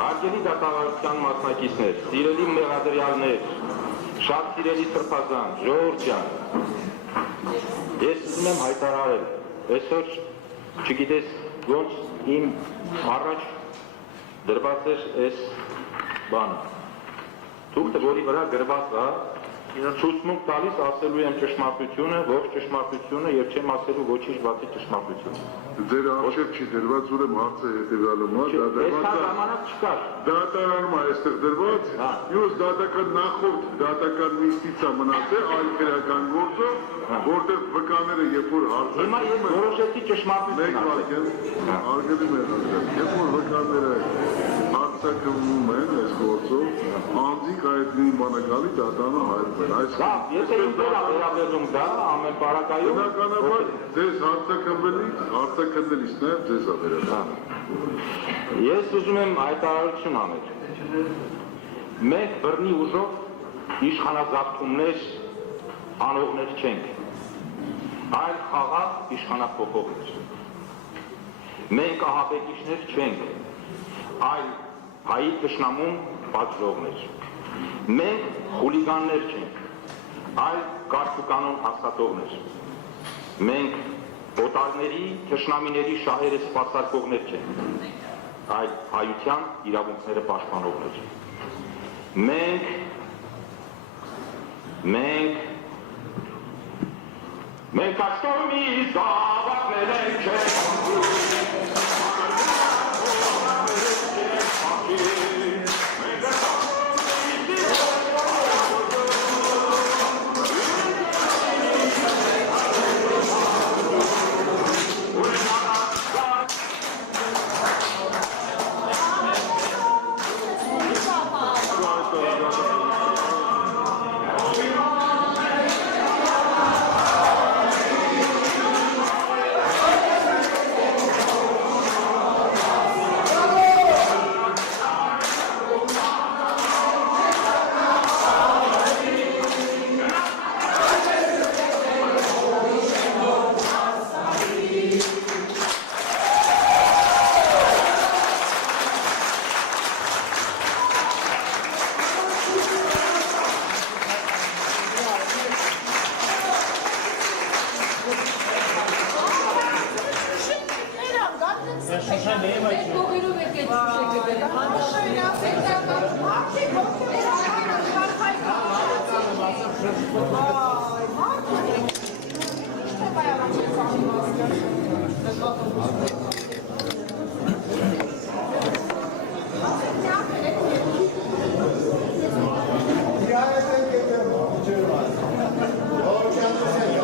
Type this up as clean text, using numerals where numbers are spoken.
Հարգելի դատավարության մասնակիցներ, սիրելի մեղադրյալներ, շատ սիրելի սրբազան, ժողովուրդ ջան, ես ուզում եմ հայտարարել, այսօր չգիտես ոնց իմ առաջ դրված էր այս բանը, թուղթը, որի վրա գրված է, ցուցմունք տալիս ասելու եմ ճշմարտությունը, ողջ ճշմարտությունը եւ չեմ ասելու ոչինչ բացի ճշմարտությունը։ Ձեր արժեք չի դրված, ուրեմն հարցը հետեւյալում է, դա դատարանում է այստեղ դրված, մյուս դատական նախորդ դատական նիստից է մնացել այլ քրեական գործով, որտեղ վկաները երբ որ հարցը հիմա ես որոշեցի ճշմարտություն ասել։ Արգելի մեղադրյալ, երբ որ վկաները հարցակվում են այս գործով, անձիկ այդ նույն բանը գալի դատանը հայտնվել։ Լավ, եթե ինձ վերաբերում դա ամեն պարակայում բնականաբար ձեզ հարցակնդելիս նաև ձեզ վերաբերում։ Ես ուզում եմ հայտարարություն անել։ Մենք բռնի ուժով իշխանազավթումներ անողներ չենք, այլ խաղաղ իշխանափոխողներ։ Մենք ահաբեկիչներ չենք, այլ հայի թշնամուն պատժողներ։ Մենք խուլիգաններ չենք, այլ կարգուկանոն հաստատողներ։ Մենք օտարների, թշնամիների շահերը սպասարկողներ չենք, այլ հայության իրավունքները պաշտպանողներ։ Մենք աշտոմի զավակներ չենք, Ay,